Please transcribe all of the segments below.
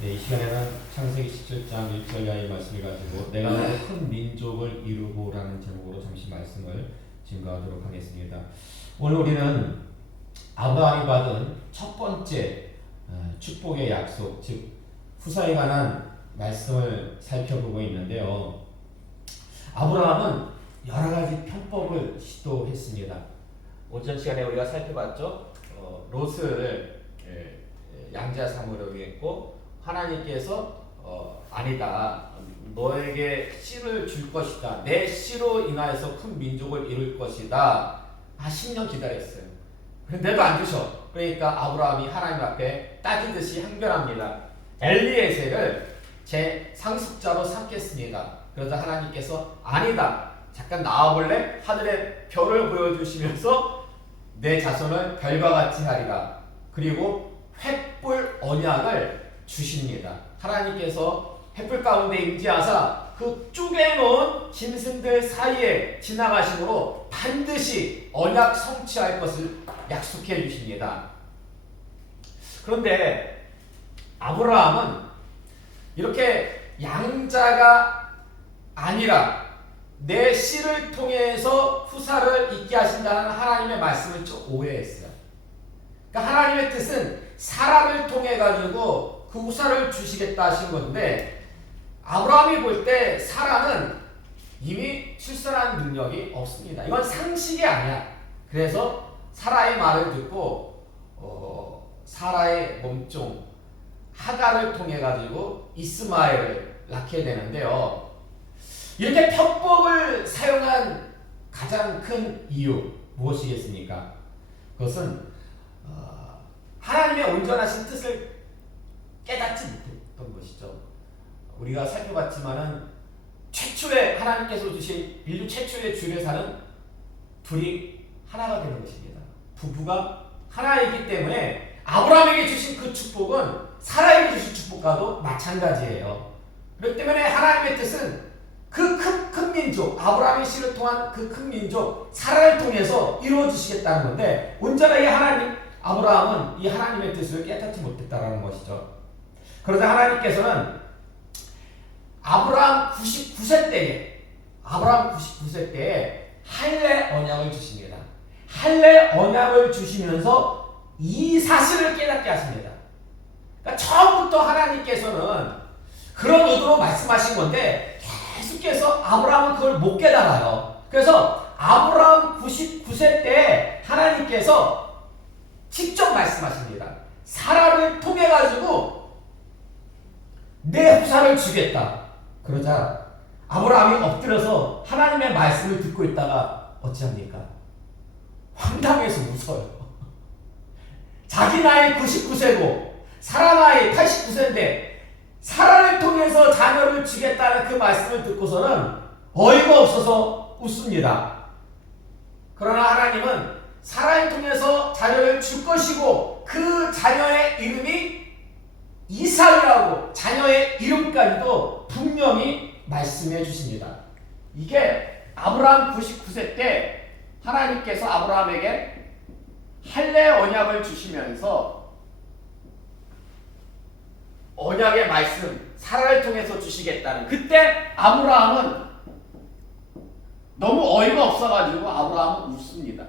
네, 이 시간에는 창세기 17장 1절 이하의 말씀을 가지고 내가 너로 큰 민족을 이루고라는 제목으로 잠시 말씀을 증거하도록 하겠습니다. 오늘 우리는 아브라함이 받은 첫 번째 축복의 약속, 즉 후사에 관한 말씀을 살펴보고 있는데요. 아브라함은 여러 가지 편법을 시도했습니다. 오전 시간에 우리가 살펴봤죠. 롯을 양자 삼으려고 했고 하나님께서 아니다. 너에게 씨를 줄 것이다. 내 씨로 인하여서 큰 민족을 이룰 것이다. 10년 기다렸어요. 그런데도 안 주셔. 그러니까 아브라함이 하나님 앞에 따지듯이 항변합니다. 엘리에셀을 제 상속자로 삼겠습니다. 그러자 하나님께서 아니다. 잠깐 나와볼래? 하늘의 별을 보여주시면서 내 자손을 별과 같이 하리라. 그리고 횃불 언약을 주십니다. 하나님께서 횃불 가운데 임재하사 그 쪼개놓은 짐승들 사이에 지나가심으로 반드시 언약 성취할 것을 약속해 주십니다. 그런데 아브라함은 이렇게 양자가 아니라 내 씨를 통해서 후사를 있게 하신다는 하나님의 말씀을 좀 오해했어요. 그러니까 하나님의 뜻은 사라를 통해 가지고 그 후사를 주시겠다 하신 건데, 아브라함이 볼 때 사라는 이미 출산한 능력이 없습니다. 이건 상식이 아니야. 그래서 사라의 말을 듣고 사라의 몸종 하갈을 통해 가지고 이스마엘을 낳게 되는데요. 이렇게 편법을 사용한 가장 큰 이유 무엇이겠습니까? 그것은 하나님의 온전하신 뜻을 깨닫지 못했던 것이죠. 우리가 살펴봤지만은 최초의 하나님께서 주신 인류 최초의 주례사는 둘이 하나가 되는 것입니다. 부부가 하나이기 때문에 아브라함에게 주신 그 축복은 사라에게 주신 축복과도 마찬가지예요. 그렇기 때문에 하나님의 뜻은 그 큰 민족, 아브라함의 씨를 통한 그 큰 민족 사라를 통해서 이루어지시겠다는 건데, 온전하게 아브라함은 이 하나님의 뜻을 깨닫지 못했다는 것이죠. 그러자 하나님께서는 아브라함 99세 때에 할례 언약을 주십니다. 할례 언약을 주시면서 이 사실을 깨닫게 하십니다. 그러니까 처음부터 하나님께서는 그런 의도로 말씀하신 건데 계속해서 아브라함은 그걸 못 깨달아요. 그래서 아브라함 99세 때 하나님께서 직접 말씀하십니다. 사라를 통해 가지고 내 후사를 주겠다. 그러자 아브라함이 엎드려서 하나님의 말씀을 듣고 있다가 어찌합니까? 황당해서 웃어요. 자기 나이 99세고 사라 나이 89세인데 사라를 통해서 자녀를 주겠다는 그 말씀을 듣고서는 어이가 없어서 웃습니다. 그러나 하나님은 사라를 통해서 자녀를 줄 것이고 그 자녀의 이름이 이삭이라고 자녀의 이름까지도 분명히 말씀해 주십니다. 이게 아브라함 99세 때 하나님께서 아브라함에게 할례 언약을 주시면서 언약의 말씀, 사라를 통해서 주시겠다는, 그때 아브라함은 너무 어이가 없어가지고 아브라함은 웃습니다.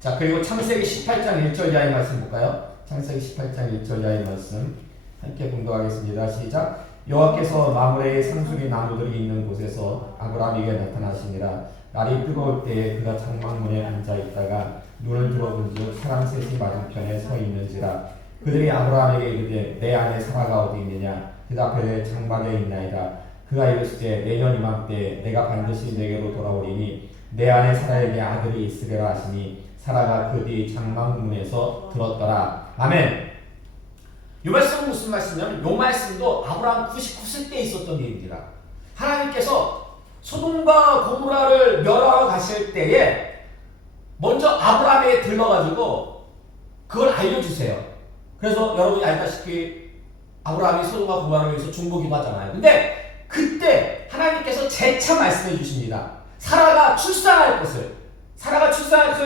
자, 그리고 창세기 18장 1절 이하의 말씀 볼까요? 창세기 18장 1절 이하의 말씀 함께 공독하겠습니다. 시작. 여호와께서 마므레의 상수리 나무들이 있는 곳에서 아브라함에게 나타나시니라. 날이 뜨거울 때에 그가 장막문에 앉아 있다가 눈을 들어본즉 사람 셋이 맞은편에 서 있는지라. 그들이 아브라함에게 이르되 내 아내 사라가 어디 있느냐? 대답하되 장막에 있나이다. 그가 이르시되 내년 이맘때 내가 반드시 내게로 돌아오리니 내 아내 사라에게 아들이 있으리라 하시니 사라가 그 뒤 장막문에서 들었더라. 아멘. 이 말씀은 무슨 말씀이냐면, 이 말씀도 아브라함 99세 때 있었던 일입니다. 하나님께서 소돔과 고모라를 멸하러 가실 때에 먼저 아브라함에게 들러가지고 그걸 알려주세요. 그래서 여러분이 알다시피 아브라함이 소돔과 고모라를 위해서 중보기도 하잖아요. 근데 그때 하나님께서 재차 말씀해 주십니다. 사라가 출산할 것을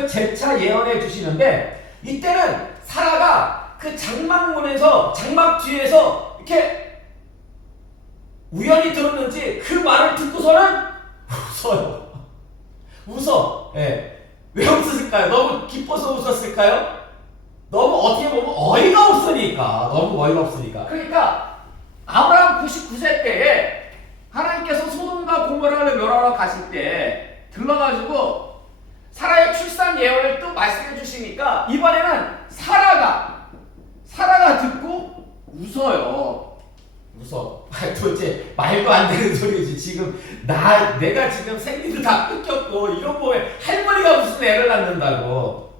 재차 예언해 주시는데, 이때는 사라가 그 장막문에서 장막 뒤에서 이렇게 우연히 들었는지 그 말을 듣고서는 웃어요. 웃어. 예. 왜 웃었을까요? 너무 기뻐서 웃었을까요? 너무 어떻게 보면 어이가 없으니까. 너무 어이가 없으니까. 그러니까 아브라함 99세 때에 하나님께서 소돔과 고모라를 멸하러 가실 때 들러가지고 사라의 출산 예언을 또 말씀해 주시니까 이번에는 사라가 듣고 웃어요. 웃어. 도대체 말도 안 되는 소리지. 지금 내가 지금 생리도 다 끊겼고 이런 거에 할머니가 무슨 애를 낳는다고.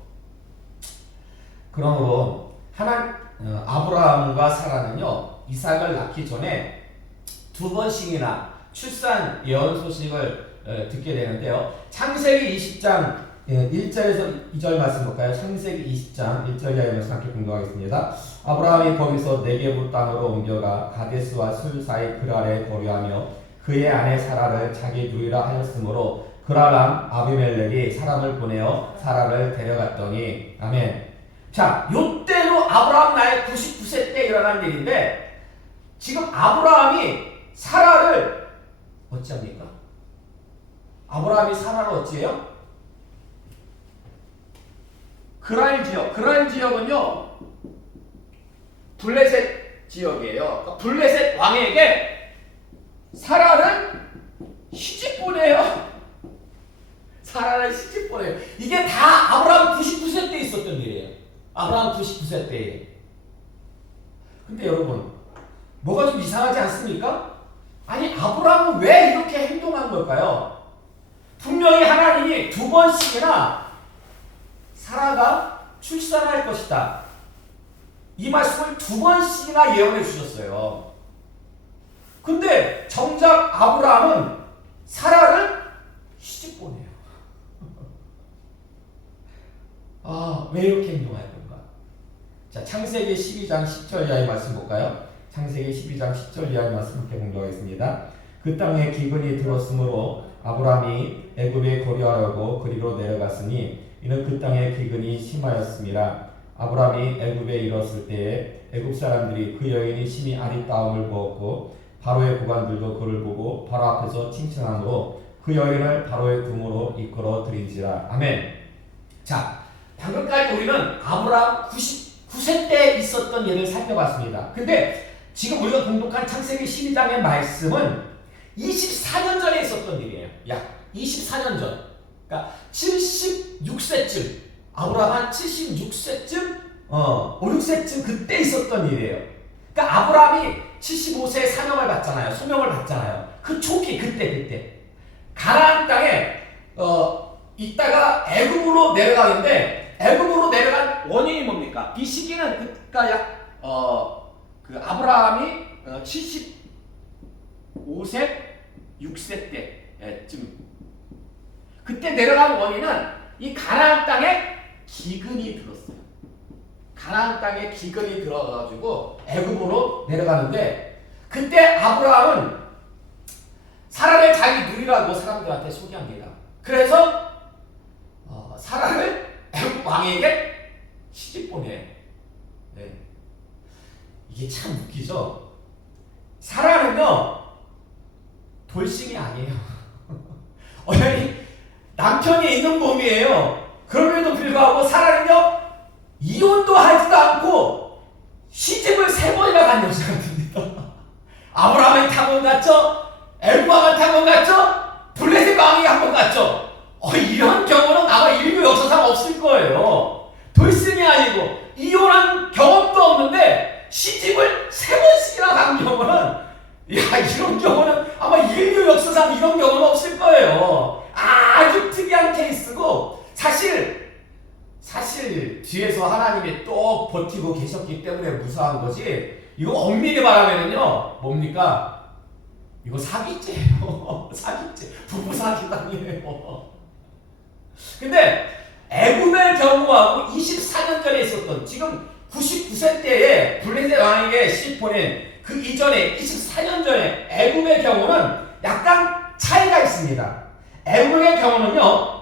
그러므로 아브라함과 사라는요 이삭을 낳기 전에 2번씩이나 출산 예언 소식을 듣게 되는데요. 창세기 20장 1절에서 2절 말씀 볼까요? 창세기 20장 1절 이하의 말씀 함께 공부하겠습니다. 아브라함이 거기서 네게부 땅으로 옮겨가 가데스와 술 사이 그랄에 거류하며 그의 아내 사라를 자기 누이라 하였으므로 그랄람 아비멜렉이 사람을 보내어 사라를 데려갔더니 아멘. 자, 요때도 아브라함 나이 99세 때 일어난 일인데 지금 아브라함이 사라를 어찌합니까? 아브라함이 사라를 어찌해요? 그랄 지역은요 블레셋 지역이에요. 그러니까 블레셋 왕에게 사라를 시집 보내요. 사라를 시집 보내요. 이게 다 아브라함 99세 때 있었던 일이에요. 아브라함 99세 때에. 근데 여러분 뭐가 좀 이상하지 않습니까? 아니 아브라함은 왜 이렇게 행동한 걸까요? 분명히 하나님이 2번씩이나 사라가 출산할 것이다. 이 말씀을 2번씩이나 예언해 주셨어요. 근데 정작 아브라함은 사라를 시집 보내요. 왜 이렇게 행동할 건가? 자, 창세기 12장 10절 이하의 말씀 볼까요? 창세기 12장 10절 이하의 말씀 함께 공부하겠습니다. 그 땅에 기근이 들었으므로 아브라함이 애굽에 거류하려고 그리로 내려갔으니 이는 그 땅에 기근이 심하였습니다. 아브라함이 애굽에 이르렀을 때에 애굽 사람들이 그 여인이 심히 아리따움을 보았고 바로의 고관들도 그를 보고 바로 앞에서 칭찬하므로 그 여인을 바로의 궁으로 이끌어 들인지라. 아멘. 자, 방금까지 우리는 아브라함 99세 때 있었던 일을 살펴봤습니다. 근데 지금 우리가 공독한 창세기 12장의 말씀은 24년 전에 있었던 일이에요. 약 24년 전. 그러니까 76세쯤 아브라함 한 76세쯤 5, 6세쯤 그때 있었던 일이에요. 그러니까 아브라함이 75세에 사명을 받잖아요. 소명을 받잖아요. 그 초기 그때 가나안 땅에 있다가 애굽으로 내려가는데 애굽으로 내려간 원인이 뭡니까? 이 시기는 그러니까 약 그 아브라함이 75세 6세 때쯤 그때 내려간 원인은 이 가나안 땅에 기근이 들었어요. 가나안 땅에 기근이 들어가지고 애굽으로 내려가는데 그때 아브라함은 사라를 자기 누이라고 사람들한테 소개합니다. 그래서 사라를 애굽 왕에게 시집 보내. 네. 이게 참 웃기죠. 사라는요 돌싱이 아니에요. 남편이 있는 몸이에요. 그럼에도 불구하고 사라는요 이혼도 하지도 않고 시집을 3번이나 간 여자입니다. 아브라함이 한 번 갔죠. 애굽 왕한테 한 번 갔죠. 블레셋 왕이 한 번 갔죠. 이런 경우는 아마 인류 역사상 없을 거예요. 돌싱이 아니고 이혼한 경험도 없는데 시집을 3번씩이나 간 경우는 이런 경우는 아마 인류 역사상 이런 경우는 없을 거예요. 아주 특이한 케이스고 사실 뒤에서 하나님이 또 버티고 계셨기 때문에 무사한 거지. 이거 엄밀히 말하면은요 뭡니까? 이거 사기죄예요. 사기죄. 부부 사기당이에요. 근데 애굽의 경우하고 24년 전에 있었던 지금 99세 때에 블레셋 왕에게 시집 보낸 그 이전에 24년 전에 애굽의 경우는 약간 차이가 있습니다. 애굽의 경우는요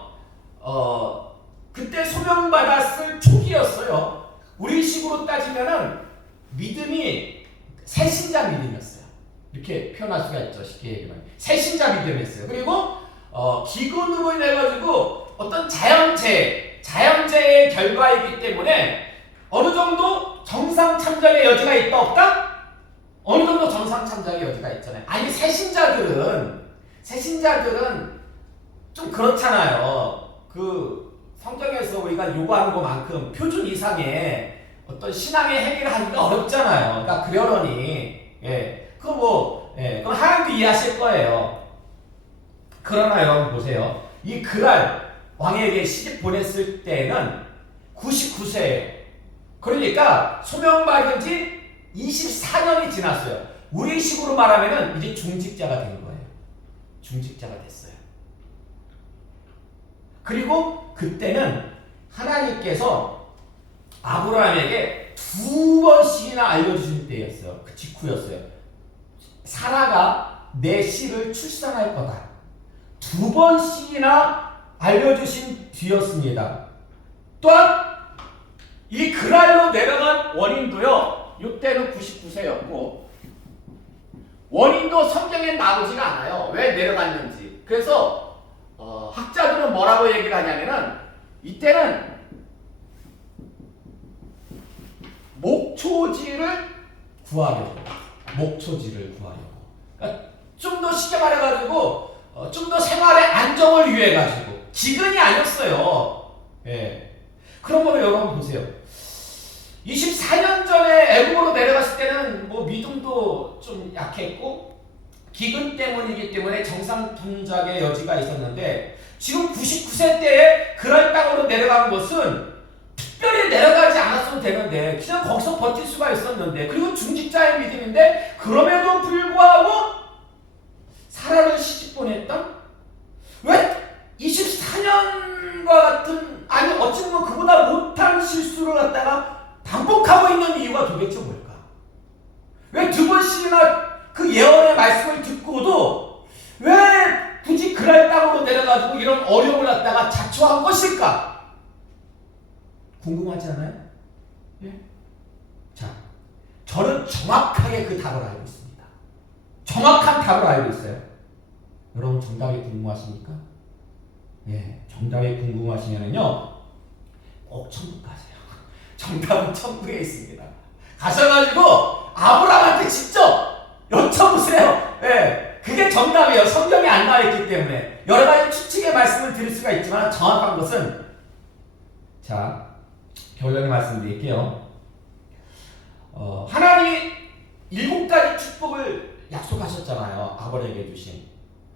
그때 소명받았을 초기였어요. 우리 식으로 따지면은 믿음이 새신자 믿음이었어요. 이렇게 표현할 수가 있죠. 쉽게 얘기하면 새신자 믿음이었어요. 그리고 기근으로 인해 가지고 어떤 자연재해의 결과이기 때문에 어느 정도 정상 참작의 여지가 있다 없다? 어느 정도 정상 참작의 여지가 있잖아요. 아니 새신자들은 좀 그렇잖아요. 그 성경에서 우리가 요구하는 것만큼 표준 이상의 어떤 신앙의 행위를 하기가 어렵잖아요. 그러니까 그러려니 그럼 하나님도 이해하실 거예요. 그러나 여러분 보세요. 이 그랄 왕에게 시집 보냈을 때는 99세예요. 그러니까 소명받은 지 24년이 지났어요. 우리 식으로 말하면 이제 중직자가 된 거예요. 중직자가 됐어요. 그리고 그때는 하나님께서 아브라함에게 2번씩이나 알려주신 때였어요. 그 직후였어요. 사라가 내 씨를 출산할 거다. 2번씩이나 알려주신 뒤였습니다. 또한 이 그랄로 내려간 원인도요. 이때는 99세였고 원인도 성경에 나오지가 않아요. 왜 내려갔는지. 그래서 학자들은 뭐라고 얘기를 하냐면은 이때는 목초지를 구하려고. 그러니까 좀 더 쉽게 말해가지고 좀 더 생활의 안정을 위해 가지고 기근이 아니었어요. 그러므로 여러분 보세요. 24년 전에 애국으로 내려갔을 때는 뭐 믿음도 좀 약했고 기근 때문이기 때문에 정상 동작의 여지가 있었는데 지금 99세 때에 그랄 땅으로 내려간 것은 특별히 내려가지 않았어도 되는데 그냥 거기서 버틸 수가 있었는데 그리고 중직자의 믿음인데 그럼에도 불구하고 사라를 시집 보냈다? 왜 24년과 같은 아니 어찌 보면 그보다 못한 실수를 갖다가 반복하고 있는 이유가 도대체 뭘까? 왜 2번씩이나 그 예언의 말씀을 듣고도 왜 굳이 그랄 땅으로 내려가지고 이런 어려움을 갖다가 자초한 것일까? 궁금하지 않아요? 자, 저는 정확하게 그 답을 알고 있습니다. 정확한 답을 알고 있어요. 여러분 정답이 궁금하십니까? 정답이 궁금하시면요 꼭 천국 가세요. 정답은 천국에 있습니다. 가셔가지고 아브라함한테 직접 여쭤보세요. 그게 정답이에요. 성경에 안 나와있기 때문에 여러 가지 추측의 말씀을 드릴 수가 있지만 정확한 것은 자 결론을 말씀드릴게요. 하나님이 7가지 축복을 약속하셨잖아요. 아브라함에게 주신.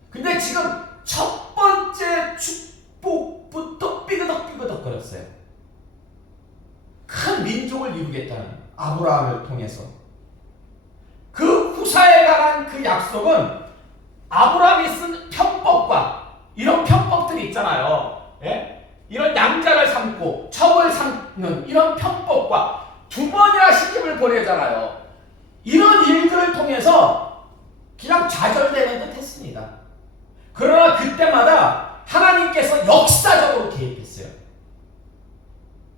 근데 지금 첫 번째 축복부터 삐그덕 거렸어요. 큰 민족을 이루겠다는 아브라함을 통해서. 그 후사에 관한 그 약속은 아브라함이 쓴 편법과 이런 편법들이 있잖아요. 이런 양자를 삼고 척을 삼는 이런 편법과 2번이나 시집을 보내잖아요. 이런 일들을 통해서 그냥 좌절되는 듯 했습니다. 그러나 그때마다 하나님께서 역사적으로 개입했어요.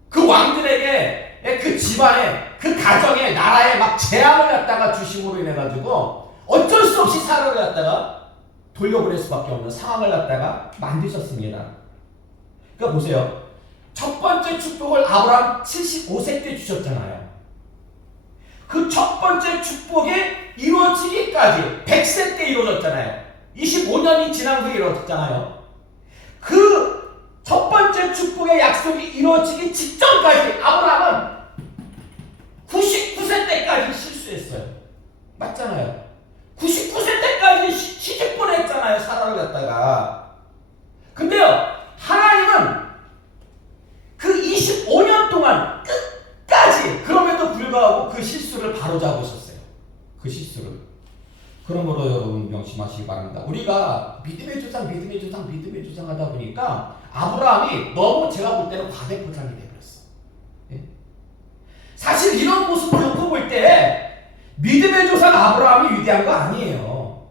그 왕들에게, 그 집안에, 그 가정에, 나라에 막 재앙을 갖다가 주심으로 인해 가지고 어쩔 수 없이 사람을 갖다가 돌려보낼 수밖에 없는 상황을 갖다가 만드셨습니다. 그러니까 보세요. 첫 번째 축복을 아브라함 75세 때 주셨잖아요. 그 첫 번째 축복이 이루어지기까지 100세 때 이루어졌잖아요. 25년이 지난 후에 이루어졌잖아요. 그 첫 번째 축복의 약속이 이루어지기 직전까지 아브라함은 99세 때까지 실수했어요. 맞잖아요. 99세 때까지 시집 보냈잖아요. 사라를 갖다가. 근데요, 하나님은 그 25년 동안 끝까지 그럼에도 불구하고 그 실수를 바로잡으셨어요. 그 실수를. 그러므로 여러분 명심하시기 바랍니다. 우리가 믿음의 조상 하다 보니까 아브라함이 너무 제가 볼 때는 과대포장이 되어버렸어. 사실 이런 모습을 놓고 볼 때 믿음의 조상 아브라함이 위대한 거 아니에요.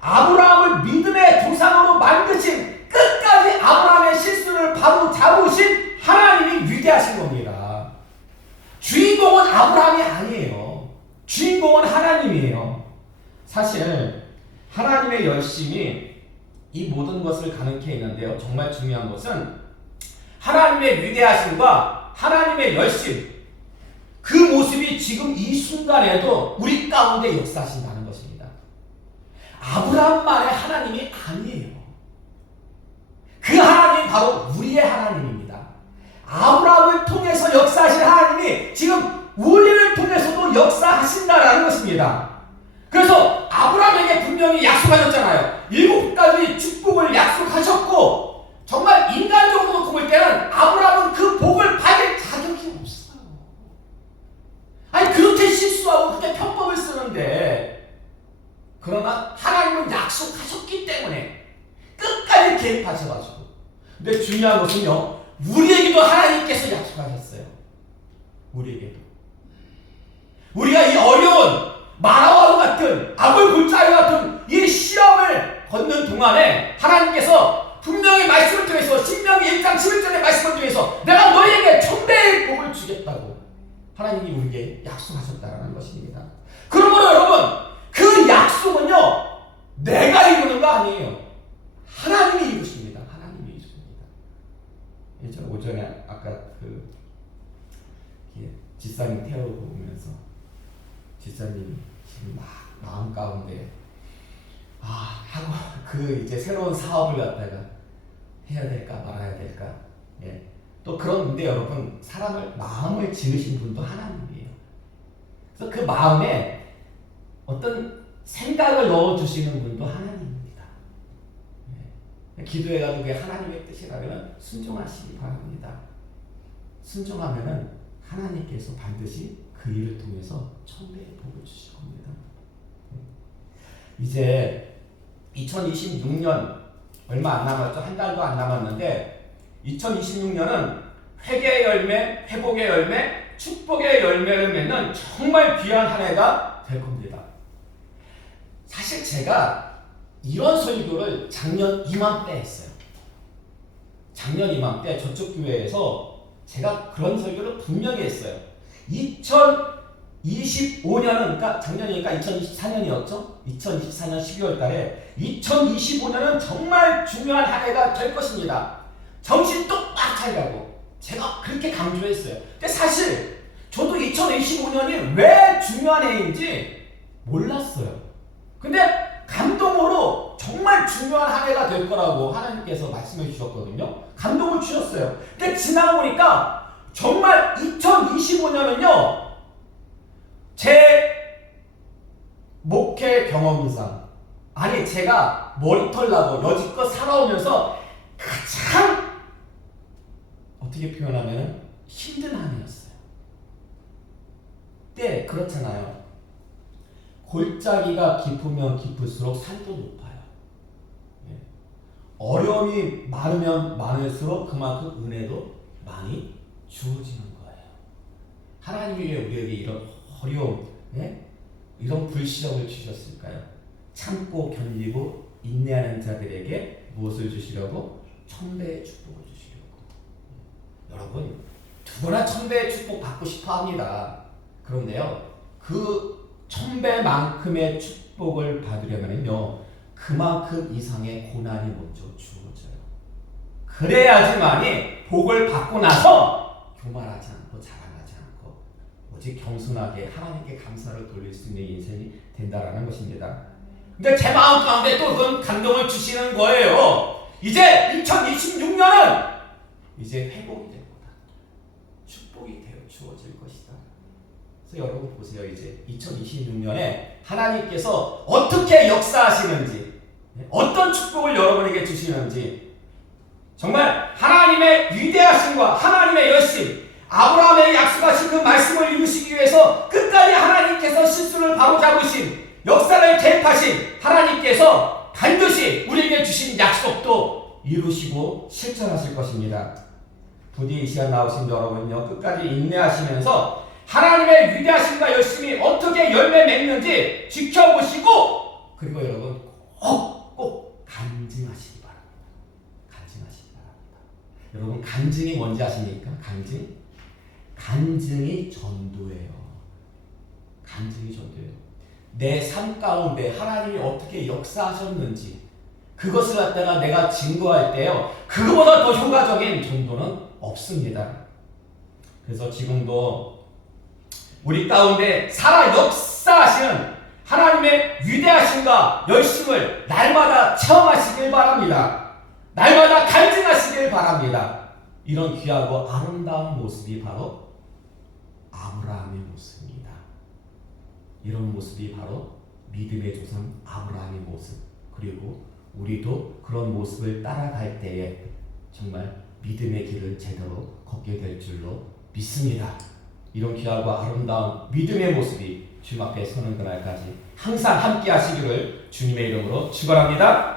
아브라함을 믿음의 조상으로 만드신 끝까지 아브라함의 실수를 바로 잡으신 하나님이 위대하신 겁니다. 주인공은 아브라함이 아니에요. 주인공은 하나님이에요. 사실 하나님의 열심이 이 모든 것을 가능케 했는데요. 정말 중요한 것은 하나님의 위대하심과 하나님의 열심, 그 모습이 지금 이 순간에도 우리 가운데 역사하신다는 것입니다. 아브라함만의 하나님이 아니에요. 그 하나님이 바로 우리의 하나님입니다. 아브라함을 통해서 역사하신 하나님이 지금 우리를 통해서도 역사하신다라는 것입니다. 그래서 아브라함에게 분명히 약속하셨잖아요. 7가지 축복을 약속하셨고, 정말 인간적으로 놓고 볼 때는 아브라함은 그 복을 받을 자격이 없어요. 아니 그렇게 실수하고 그렇게 편법을 쓰는데, 그러나 하나님은 약속하셨기 때문에 끝까지 개입하셔가지고. 근데 중요한 것은요, 우리에게도 하나님께서 약속하셨어요. 우리에게도. 우리가 이 어려운 마라와 같은 악을 골짜기 같은 이 시험을 걷는 동안에 하나님께서 분명히 말씀을 통해서 신명기 1장 11절의 말씀을 통해서 내가 너희에게 천배의 복을 주겠다고 하나님이 우리에게 약속하셨다는 것입니다. 그러므로 여러분, 그 약속은요 내가 이루는 거 아니에요. 하나님이 이루십니다. 하나님이 이루십니다. 예전 오전에 아까 그 지사님 태우고 오면서 지사님 지금 막 마음 가운데 하고 그 이제 새로운 사업을 갖다가 해야 될까 말아야 될까, 예. 또 그런데 여러분, 사람을 마음을 지으신 분도 하나님이에요. 그래서 그 마음에 어떤 생각을 넣어주시는 분도 하나님입니다. 예. 기도해가지고 그게 하나님의 뜻이라면 순종하시기 바랍니다. 순종하면은 하나님께서 반드시 그 일을 통해서 천배의 복을 주실 겁니다. 이제 2026년 얼마 안 남았죠. 한 달도 안 남았는데 2026년은 회개의 열매, 회복의 열매, 축복의 열매를 맺는 정말 귀한 한 해가 될 겁니다. 사실 제가 이런 설교를 작년 이맘때 했어요. 작년 이맘때 저쪽 교회에서 제가 그런 설교를 분명히 했어요. 2025년은, 그러니까 작년이니까 2024년이었죠. 2024년 12월 달에 2025년은 정말 중요한 한 해가 될 것입니다. 정신 똑바로 차리라고 제가 그렇게 강조했어요. 근데 사실 저도 2025년이 왜 중요한 해인지 몰랐어요. 근데 감동으로 정말 중요한 한 해가 될 거라고 하나님께서 말씀해 주셨거든요. 감동을 주셨어요. 근데 지나고 보니까 정말 2025년은요 제 목회 경험상, 아니 제가 머리털 나고 여지껏 살아오면서 가장 어떻게 표현하면 힘든 한 해였어요. 때 그렇잖아요. 골짜기가 깊으면 깊을수록 산도 높아요. 예. 어려움이 많으면 많을수록 그만큼 은혜도 많이 주어지는 거예요. 하나님이 왜 우리에게 이런 어려움, 예? 이런 불시험을 주셨을까요? 참고 견디고 인내하는 자들에게 무엇을 주시려고? 천배의 축복을 주시려고. 여러분, 누구나 천배의 축복 받고 싶어 합니다. 그런데요, 그 천배만큼의 축복을 받으려면요 그만큼 이상의 고난이 먼저 주어져요. 그래야지만이 복을 받고 나서 교만하지 않고 자랑하지 않고 오직 겸손하게 하나님께 감사를 돌릴 수 있는 인생이 된다라는 것입니다. 근데 제 마음 가운데 또 그런 감동을 주시는 거예요. 이제 2026년은 이제 회복이 될 거다. 축복이 되어 주어질 것이다. 그래서 여러분 보세요. 이제 2026년에 하나님께서 어떻게 역사하시는지, 어떤 축복을 여러분에게 주시는지, 정말 하나님의 위대하심과 하나님의 열심, 아브라함에게 약속하신 그 말씀을 이루시기 위해서 끝까지 하나님께서 실수를 바로잡으신, 역사를 개입하신 하나님께서 반드시 우리에게 주신 약속도 이루시고 실천하실 것입니다. 부디 이 시간 나오신 여러분요 끝까지 인내하시면서 하나님의 위대하심과 열심이 어떻게 열매 맺는지 지켜보시고, 그리고 여러분 꼭 간증하시기 바랍니다. 간증하시기 바랍니다. 여러분 간증이 뭔지 아십니까? 간증이 전도예요. 간증이 전도예요. 내 삶 가운데 하나님이 어떻게 역사하셨는지 그것을 갖다가 내가 증거할 때요, 그거보다 더 효과적인 전도는 없습니다. 그래서 지금도 우리 가운데 살아 역사하시는 하나님의 위대하심과 열심을 날마다 체험하시길 바랍니다. 날마다 간증하시길 바랍니다. 이런 귀하고 아름다운 모습이 바로 아브라함의 모습입니다. 이런 모습이 바로 믿음의 조상 아브라함의 모습, 그리고 우리도 그런 모습을 따라갈 때에 정말 믿음의 길을 제대로 걷게 될 줄로 믿습니다. 이런 귀하고 아름다운 믿음의 모습이 주님 앞에 서는 그날까지 항상 함께 하시기를 주님의 이름으로 축원합니다.